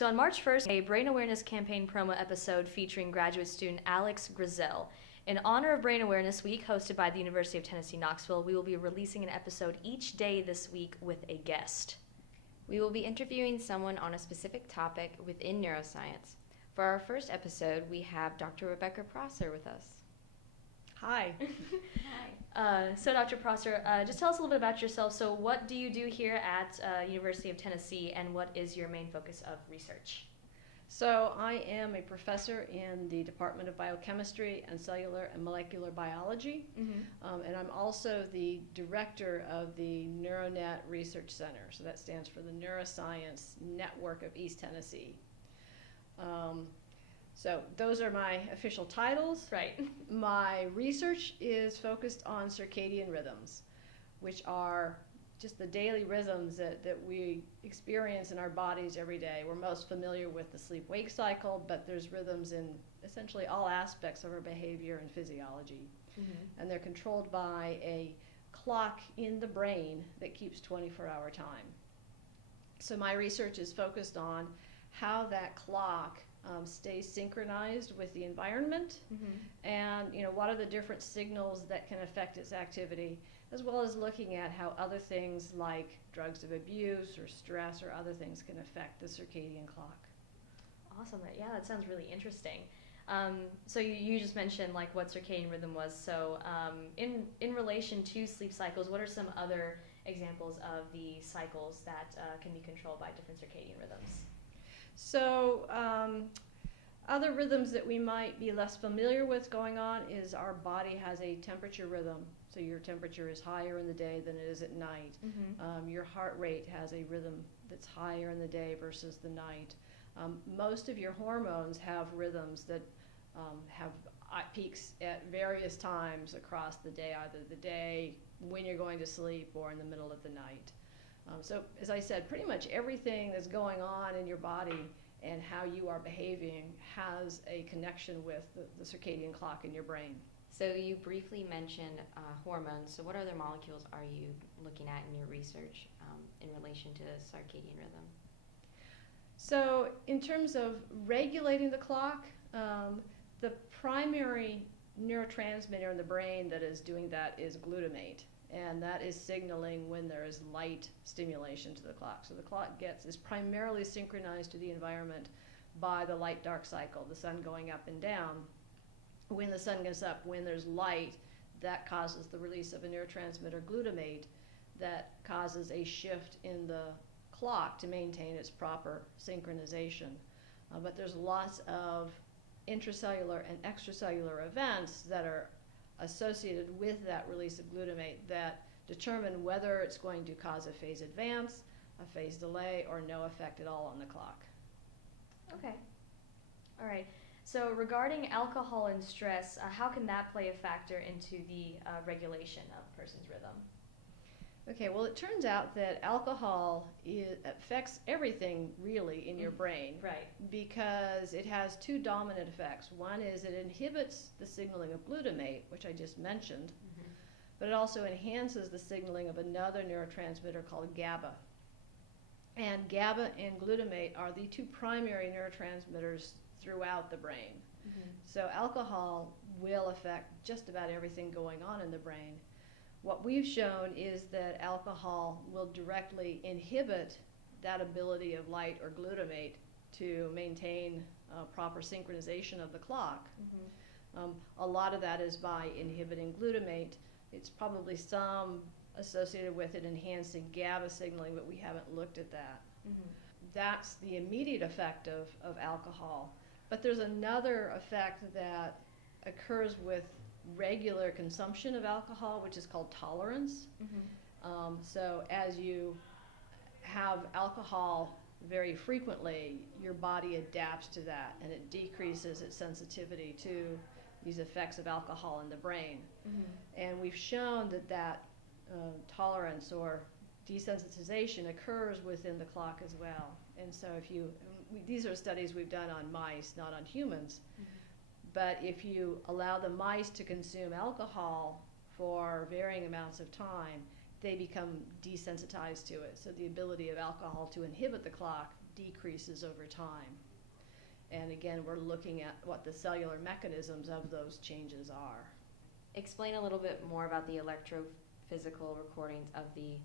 So on March 1st, a Brain Awareness Campaign promo episode featuring graduate student Alex Grizel. In honor of Brain Awareness Week, hosted by the University of Tennessee, Knoxville, we will be releasing an episode each day this week with a guest. We will be interviewing someone on a specific topic within neuroscience. For our first episode, we have Dr. Rebecca Prosser with us. Hi. Hi. So Dr. Prosser, just tell us a little bit about yourself. So what do you do here at University of Tennessee, and what is your main focus of research? So I am a professor in the Department of Biochemistry and Cellular and Molecular Biology, and I'm also the director of the NeuroNet Research Center. So that stands for the Neuroscience Network of East Tennessee. So those are my official titles. Right. My research is focused on circadian rhythms, which are just the daily rhythms that we experience in our bodies every day. We're most familiar with the sleep-wake cycle, but there's rhythms in essentially all aspects of our behavior and physiology. And they're controlled by a clock in the brain that keeps 24-hour time. So my research is focused on how that clock stays synchronized with the environment, and what are the different signals that can affect its activity, as well as looking at how other things like drugs of abuse or stress or other things can affect the circadian clock. Awesome. Yeah, that sounds really interesting. So you just mentioned like what circadian rhythm was. So in relation to sleep cycles, what are some other examples of the cycles that can be controlled by different circadian rhythms? So other rhythms that we might be less familiar with going on is our body has a temperature rhythm. So your temperature is higher in the day than it is at night. Your heart rate has a rhythm that's higher in the day versus the night. Most of your hormones have rhythms that have peaks at various times across the day, either the day when you're going to sleep or in the middle of the night. So as I said, pretty much everything that's going on in your body and how you are behaving has a connection with the circadian clock in your brain. So you briefly mentioned hormones. So what other molecules are you looking at in your research in relation to circadian rhythm? So in terms of regulating the clock, the primary neurotransmitter in the brain that is doing that is glutamate. And that is signaling when there is light stimulation to the clock. So the clock is primarily synchronized to the environment by the light-dark cycle, the sun going up and down. When the sun goes up, when there's light, that causes the release of a neurotransmitter, glutamate, that causes a shift in the clock to maintain its proper synchronization. But there's lots of intracellular and extracellular events that are associated with that release of glutamate that determine whether it's going to cause a phase advance, a phase delay, or no effect at all on the clock. Okay. All right. So regarding alcohol and stress, how can that play a factor into the regulation of a person's rhythm? Okay, well, it turns out that alcohol affects everything really in your brain. Right. Because it has two dominant effects. One is it inhibits the signaling of glutamate, which I just mentioned, but it also enhances the signaling of another neurotransmitter called GABA. And GABA and glutamate are the two primary neurotransmitters throughout the brain. So alcohol will affect just about everything going on in the brain. What we've shown is that alcohol will directly inhibit that ability of light or glutamate to maintain proper synchronization of the clock. A lot of that is by inhibiting glutamate. It's probably some associated with it enhancing GABA signaling, but we haven't looked at that. That's the immediate effect of alcohol. But there's another effect that occurs with regular consumption of alcohol, which is called tolerance. So as you have alcohol very frequently, your body adapts to that and it decreases its sensitivity to these effects of alcohol in the brain. And we've shown that tolerance or desensitization occurs within the clock as well. And so these are studies we've done on mice, not on humans. But if you allow the mice to consume alcohol for varying amounts of time, they become desensitized to it. So the ability of alcohol to inhibit the clock decreases over time. And again, we're looking at what the cellular mechanisms of those changes are. Explain a little bit more about the electrophysical recordings of the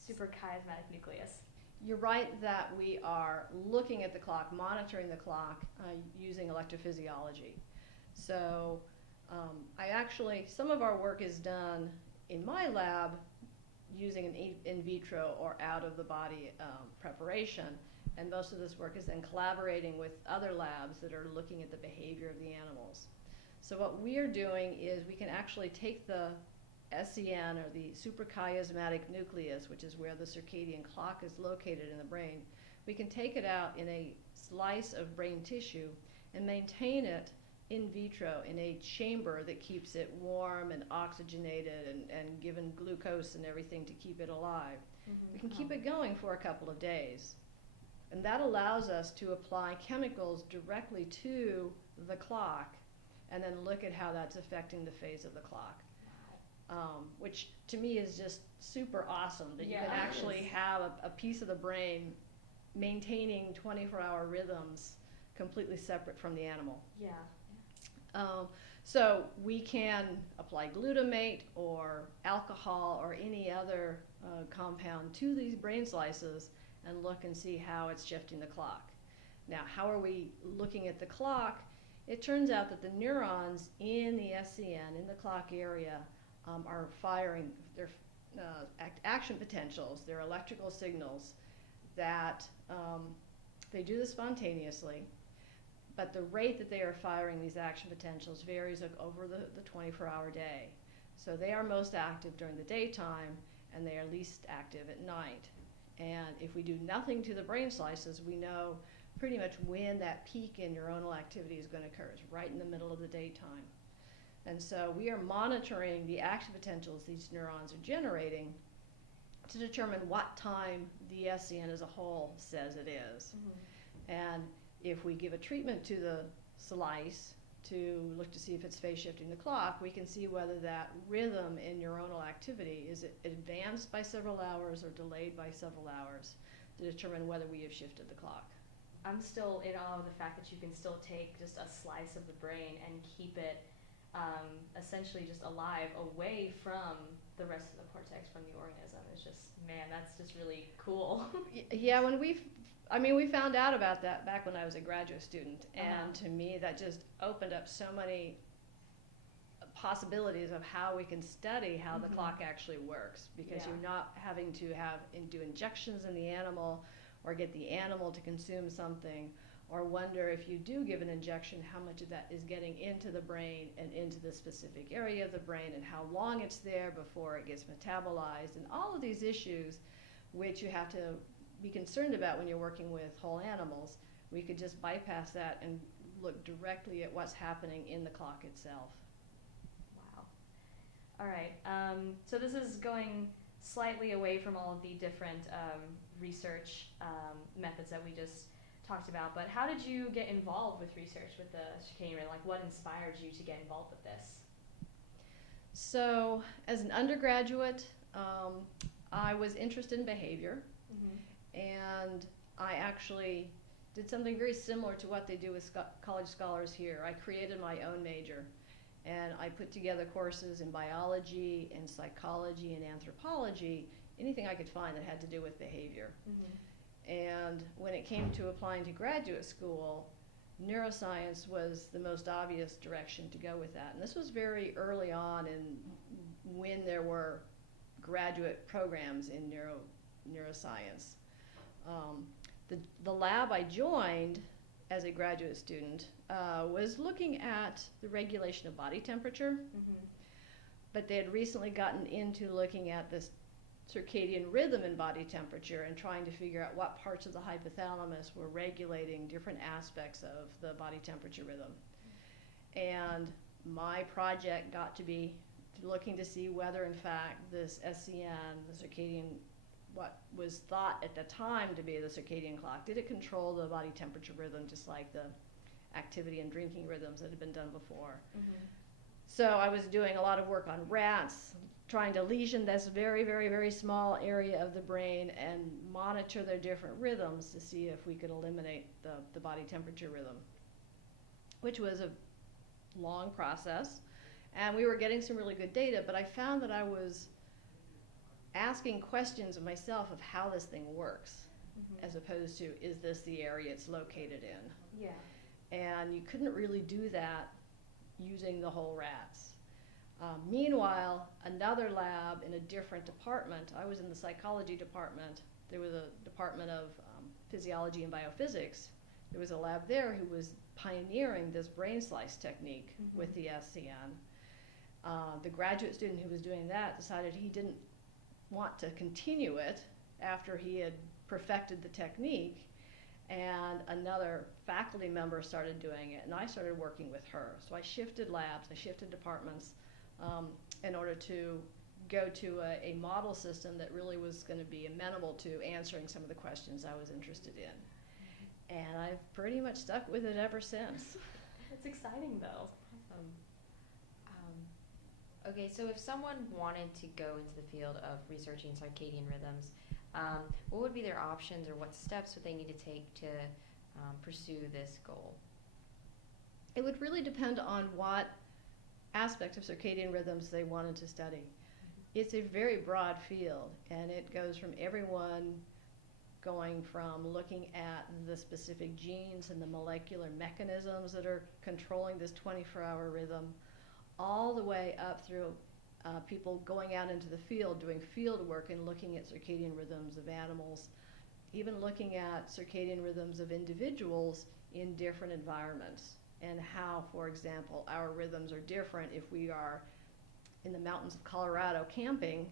Suprachiasmatic nucleus. You're right that we are looking at the clock, monitoring the clock using electrophysiology. So some of our work is done in my lab using an in vitro or out of the body preparation. And most of this work is then collaborating with other labs that are looking at the behavior of the animals. So what we are doing is we can actually take the SCN, or the suprachiasmatic nucleus, which is where the circadian clock is located in the brain. We can take it out in a slice of brain tissue and maintain it in vitro in a chamber that keeps it warm and oxygenated and given glucose and everything to keep it alive. We can keep it going for a couple of days. And that allows us to apply chemicals directly to the clock and then look at how that's affecting the phase of the clock. Which to me is just super awesome, that you can actually have a piece of the brain maintaining 24-hour rhythms completely separate from the animal. So we can apply glutamate or alcohol or any other compound to these brain slices and look and see how it's shifting the clock. Now, how are we looking at the clock? It turns out that the neurons in the SCN, in the clock area, are firing their action potentials, their electrical signals, that they do this spontaneously, but the rate that they are firing these action potentials varies over the 24-hour day. So they are most active during the daytime, and they are least active at night. And if we do nothing to the brain slices, we know pretty much when that peak in neuronal activity is going to occur. It's right in the middle of the daytime. And so we are monitoring the action potentials these neurons are generating to determine what time the SCN as a whole says it is. And if we give a treatment to the slice to look to see if it's phase shifting the clock, we can see whether that rhythm in neuronal activity is advanced by several hours or delayed by several hours to determine whether we have shifted the clock. I'm still in awe of the fact that you can still take just a slice of the brain and keep it essentially just alive away from the rest of the cortex, from the organism. It's just, man, that's just really cool. Yeah, we found out about that back when I was a graduate student, and to me that just opened up so many possibilities of how we can study how the clock actually works, because you're not having to do injections in the animal or get the animal to consume something, or wonder if you do give an injection, how much of that is getting into the brain and into the specific area of the brain, and how long it's there before it gets metabolized, and all of these issues which you have to be concerned about when you're working with whole animals. We could just bypass that and look directly at what's happening in the clock itself. Wow. All right. So this is going slightly away from all of the different research methods that we just talked about, but how did you get involved with research with the circadian rhythm? Like, what inspired you to get involved with this? So as an undergraduate, I was interested in behavior, and I actually did something very similar to what they do with college scholars here. I created my own major, and I put together courses in biology and psychology and anthropology, anything I could find that had to do with behavior. And when it came to applying to graduate school, neuroscience was the most obvious direction to go with that. And this was very early on when there were graduate programs in neuroscience. The lab I joined as a graduate student was looking at the regulation of body temperature, but they had recently gotten into looking at this circadian rhythm in body temperature and trying to figure out what parts of the hypothalamus were regulating different aspects of the body temperature rhythm. And my project got to be looking to see whether, in fact, this SCN, the circadian, what was thought at the time to be the circadian clock, did it control the body temperature rhythm just like the activity and drinking rhythms that had been done before? So I was doing a lot of work on rats, trying to lesion this very, very, very small area of the brain and monitor their different rhythms to see if we could eliminate the body temperature rhythm, which was a long process. And we were getting some really good data, but I found that I was asking questions of myself of how this thing works, as opposed to, is this the area it's located in? Yeah. And you couldn't really do that using the whole rats. Meanwhile, another lab in a different department, I was in the psychology department, there was a department of physiology and biophysics. There was a lab there who was pioneering this brain slice technique with the SCN. The graduate student who was doing that decided he didn't want to continue it after he had perfected the technique, and another faculty member started doing it, and I started working with her. So I shifted labs, I shifted departments in order to go to a model system that really was going to be amenable to answering some of the questions I was interested in. And I've pretty much stuck with it ever since. It's exciting though. Awesome. Okay, so if someone wanted to go into the field of researching circadian rhythms, what would be their options, or what steps would they need to take to pursue this goal? It would really depend on what aspects of circadian rhythms they wanted to study. It's a very broad field, and it goes from everyone going from looking at the specific genes and the molecular mechanisms that are controlling this 24-hour rhythm, all the way up through people going out into the field, doing field work and looking at circadian rhythms of animals, even looking at circadian rhythms of individuals in different environments, and how, for example, our rhythms are different if we are in the mountains of Colorado camping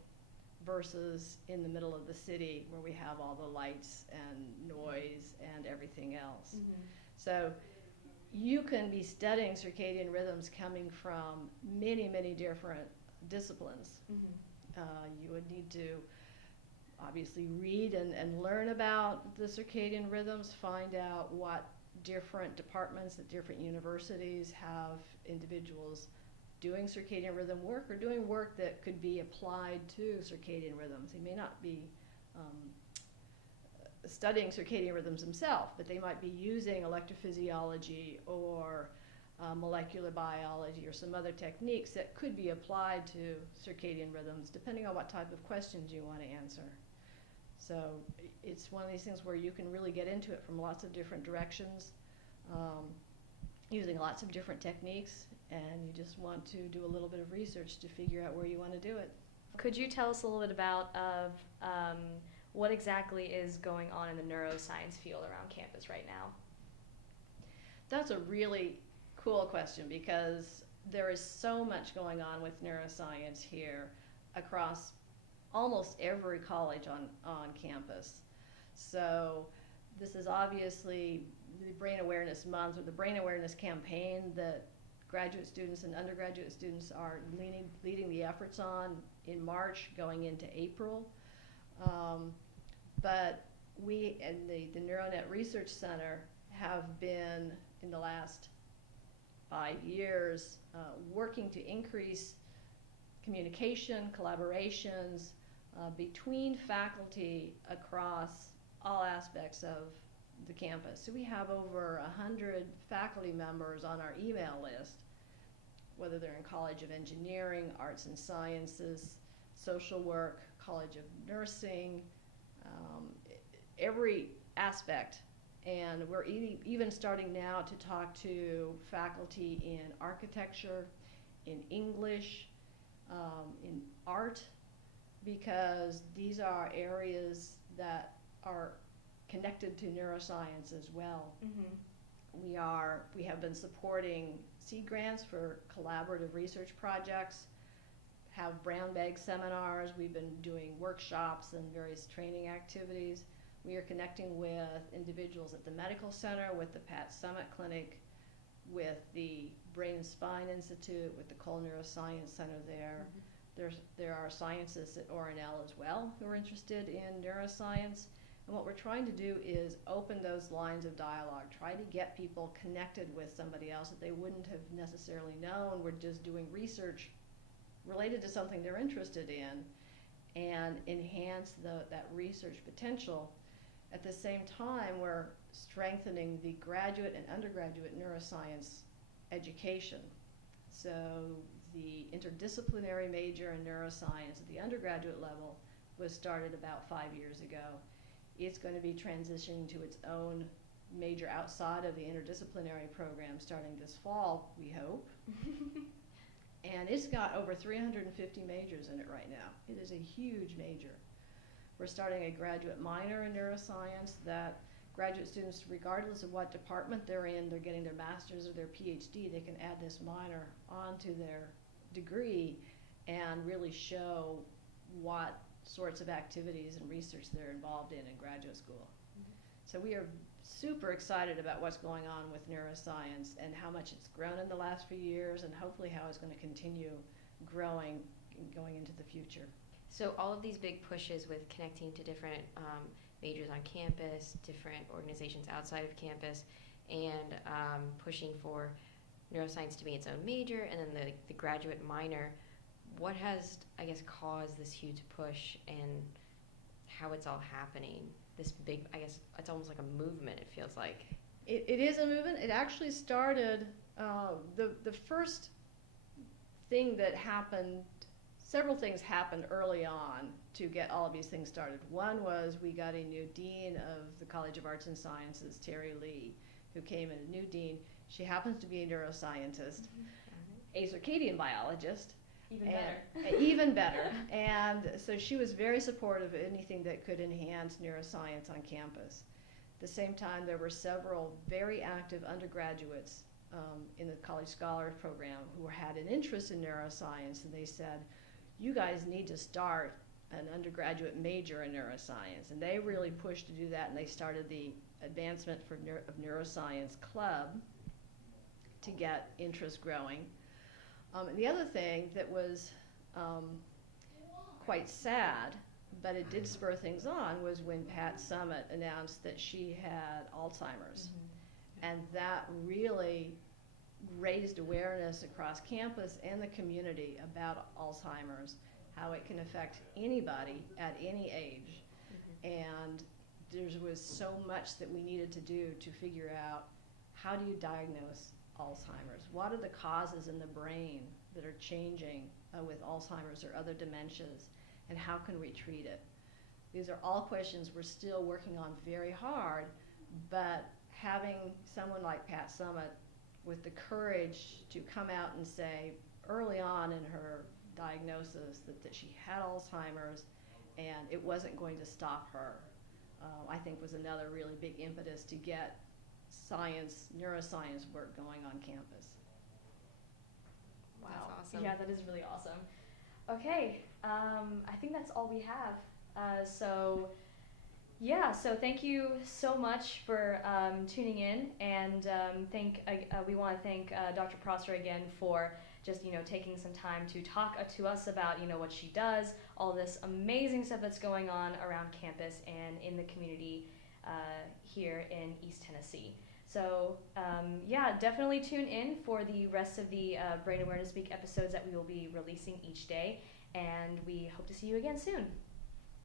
versus in the middle of the city where we have all the lights and noise and everything else. So you can be studying circadian rhythms coming from many, many different disciplines. You would need to obviously read and learn about the circadian rhythms, find out what different departments at different universities have individuals doing circadian rhythm work, or doing work that could be applied to circadian rhythms. They may not be studying circadian rhythms themselves, but they might be using electrophysiology or molecular biology or some other techniques that could be applied to circadian rhythms, depending on what type of questions you want to answer. So it's one of these things where you can really get into it from lots of different directions, using lots of different techniques, and you just want to do a little bit of research to figure out where you want to do it. Could you tell us a little bit about what exactly is going on in the neuroscience field around campus right now? That's a really cool question, because there is so much going on with neuroscience here across almost every college on campus. So this is obviously the Brain Awareness Month, or the Brain Awareness Campaign that graduate students and undergraduate students are leading the efforts on in March going into April. But we and the NeuroNet Research Center have been, in the last 5 years, working to increase communication, collaborations between faculty across all aspects of the campus. So we have over 100 faculty members on our email list, whether they're in College of Engineering, Arts and Sciences, Social Work, College of Nursing, every aspect. And we're even starting now to talk to faculty in architecture, in English, in art, because these are areas that are connected to neuroscience as well. We have been supporting seed grants for collaborative research projects, have brown bag seminars, we've been doing workshops and various training activities. We are connecting with individuals at the Medical Center, with the Pat Summit Clinic, with the Brain and Spine Institute, with the Cole Neuroscience Center there. There are scientists at ORNL as well who are interested in neuroscience. And what we're trying to do is open those lines of dialogue, try to get people connected with somebody else that they wouldn't have necessarily known were just doing research related to something they're interested in, and enhance that research potential. At the same time, we're strengthening the graduate and undergraduate neuroscience education. So the interdisciplinary major in neuroscience at the undergraduate level was started about 5 years ago. It's going to be transitioning to its own major outside of the interdisciplinary program starting this fall, we hope. And it's got over 350 majors in it right now. It is a huge major. We're starting a graduate minor in neuroscience that graduate students, regardless of what department they're in, they're getting their master's or their PhD, they can add this minor onto their degree and really show what sorts of activities and research they're involved in graduate school. Mm-hmm. So we are super excited about what's going on with neuroscience and how much it's grown in the last few years, and hopefully how it's going to continue growing going into the future. So all of these big pushes with connecting to different majors on campus, different organizations outside of campus, and pushing for neuroscience to be its own major, and then the graduate minor, what has, I guess, caused this huge push and how it's all happening? This big, I guess, it's almost like a movement, it feels like. It is a movement. It actually started, the first thing that happened, several things happened early on to get all of these things started. One was we got a new dean of the College of Arts and Sciences, Terry Lee, who came in, a new dean. She happens to be a neuroscientist, a circadian biologist. Even better. Even better. And so she was very supportive of anything that could enhance neuroscience on campus. At the same time, there were several very active undergraduates in the College Scholars Program who had an interest in neuroscience, and they said, you guys need to start an undergraduate major in neuroscience. And they really pushed to do that, and they started the Advancement of Neuroscience Club to get interest growing. And the other thing that was quite sad, but it did spur things on, was when Pat Summitt announced that she had Alzheimer's. Mm-hmm. And that really raised awareness across campus and the community about Alzheimer's, how it can affect anybody at any age. Mm-hmm. And there was so much that we needed to do to figure out, how do you diagnose Alzheimer's? What are the causes in the brain that are changing with Alzheimer's or other dementias, and how can we treat it? These are all questions we're still working on very hard, but having someone like Pat Summitt with the courage to come out and say early on in her diagnosis that she had Alzheimer's and it wasn't going to stop her, I think was another really big impetus to get science, neuroscience work going on campus. Wow. That's awesome. Yeah, that is really awesome. Okay, I think that's all we have. So thank you so much for tuning in, and we want to thank Dr. Prosser again for just taking some time to talk to us about what she does, all this amazing stuff that's going on around campus and in the community here in East Tennessee. So definitely tune in for the rest of the Brain Awareness Week episodes that we will be releasing each day, and we hope to see you again soon.